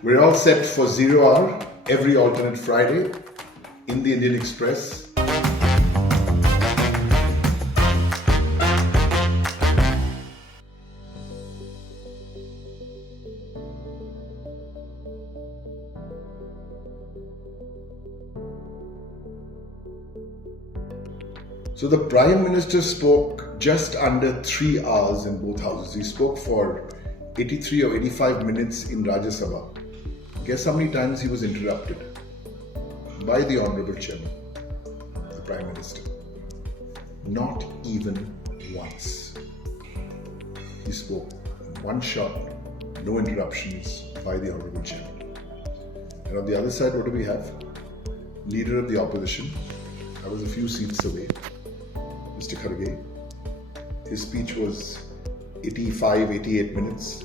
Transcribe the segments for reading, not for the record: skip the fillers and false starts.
We're all set for 0 hour every alternate Friday in the Indian Express. So the Prime Minister spoke just under 3 hours in both houses. He spoke for 83 or 85 minutes in Rajya Sabha. Guess how many times he was interrupted by the Honourable Chairman, the Prime Minister? Not even once. He spoke in one shot, no interruptions by the Honourable Chairman. And on the other side, what do we have? Leader of the Opposition. I was a few seats away, Mr. Kharge. His speech was 85, 88 minutes.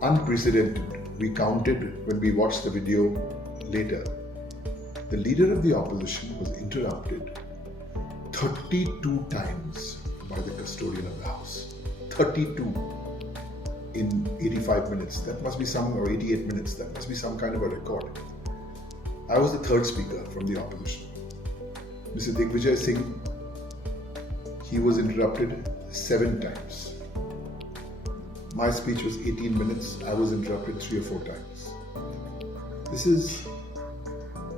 Unprecedented. We counted when we watched the video later. The leader of the opposition was interrupted 32 times by the custodian of the house. 32 in 85 minutes. That must be or 88 minutes. That must be some kind of a record. I was the third speaker from the opposition. Mr. Digvijay Singh, he was interrupted 7 times. My speech was 18 minutes. I was interrupted 3 or 4 times. This is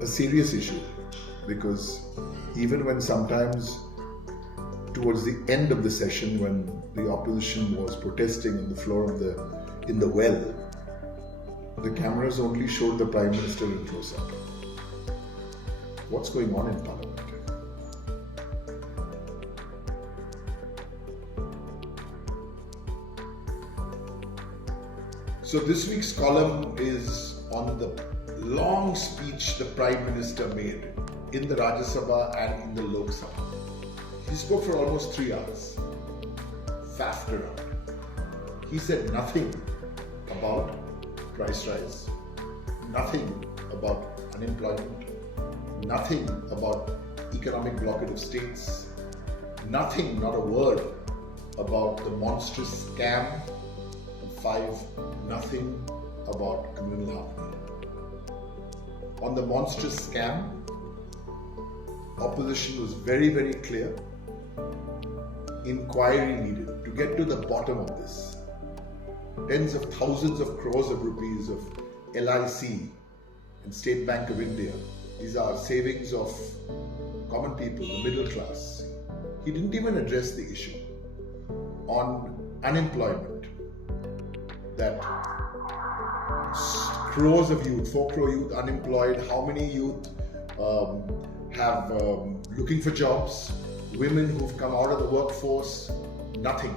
a serious issue because even when sometimes towards the end of the session, when the opposition was protesting on the floor of in the well, the cameras only showed the Prime Minister in close-up. What's going on in Parliament? So this week's column is on the long speech the Prime Minister made in the Rajya Sabha and in the Lok Sabha. He spoke for almost 3 hours, faffed around. He said nothing about price rise, nothing about unemployment, nothing about economic blockade of states, nothing, not a word about the monstrous scam. 5, nothing about communal harmony. On the monstrous scam, opposition was very, very clear. Inquiry needed to get to the bottom of this. Tens of thousands of crores of rupees of LIC and State Bank of India. These are savings of common people, the middle class. He didn't even address the issue on unemployment. That crores of youth, 4 crore youth unemployed, how many youth have looking for jobs, women who've come out of the workforce, nothing.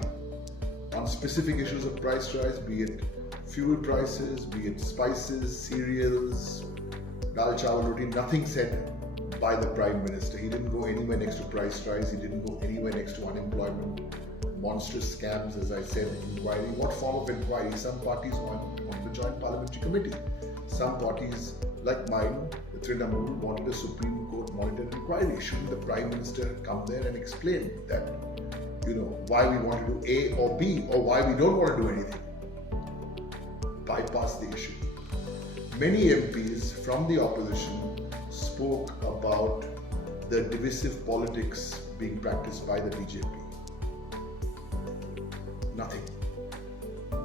On specific issues of price rise, be it fuel prices, be it spices, cereals, dal chawal roti, nothing said by the Prime Minister. He didn't go anywhere next to price rise, he didn't go anywhere next to unemployment. Monstrous scams, as I said, inquiry. What form of inquiry? Some parties want the Joint Parliamentary Committee. Some parties, like mine, the Trinamool, wanted a Supreme Court monitored inquiry. Shouldn't the Prime Minister come there and explain that, why we want to do A or B, or why we don't want to do anything? Bypass the issue. Many MPs from the opposition spoke about the divisive politics being practiced by the BJP. Nothing.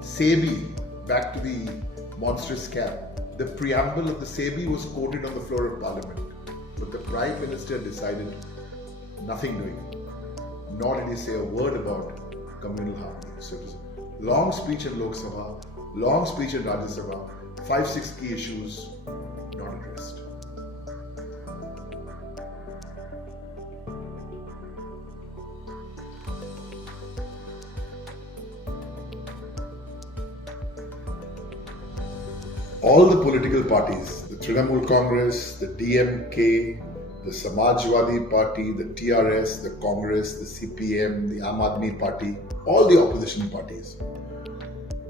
SEBI, back to the monstrous scam. The preamble of the SEBI was quoted on the floor of Parliament, but the Prime Minister decided nothing doing. Nor did he say a word about communal harmony. So it was a long speech in Lok Sabha, long speech in Rajya Sabha, 5-6 key issues not addressed. All the political parties, the Trinamool Congress, the DMK, the Samajwadi Party, the TRS, the Congress, the CPM, the Aam Aadmi Party, all the opposition parties,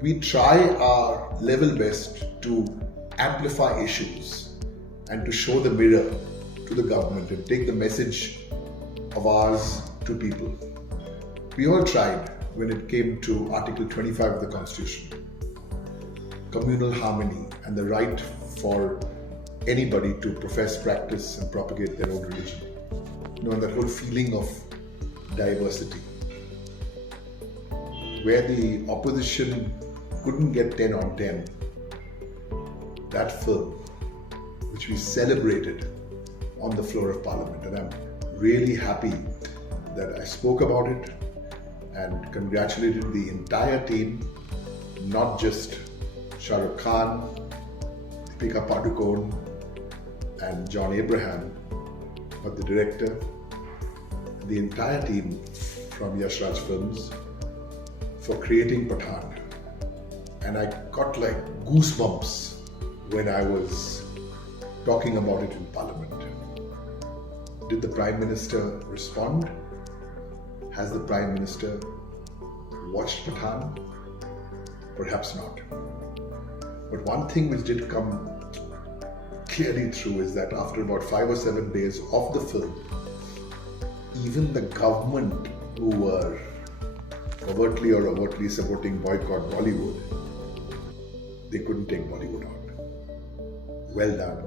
we try our level best to amplify issues and to show the mirror to the government and take the message of ours to people. We all tried when it came to Article 25 of the Constitution. communal harmony and the right for anybody to profess, practice, and propagate their own religion. And that whole feeling of diversity, where the opposition couldn't get 10 on 10, that film, which we celebrated on the floor of Parliament, and I'm really happy that I spoke about it and congratulated the entire team, not just Shah Rukh Khan, Deepika Padukone and John Abraham, but the director, the entire team from Yash Raj Films for creating Pathaan. And I got like goosebumps when I was talking about it in Parliament. Did the Prime Minister respond? Has the Prime Minister watched Pathaan? Perhaps not. But one thing which did come clearly through is that after about 5 or 7 days of the film, even the government who were covertly or overtly supporting boycott Bollywood, they couldn't take Bollywood out. Well done.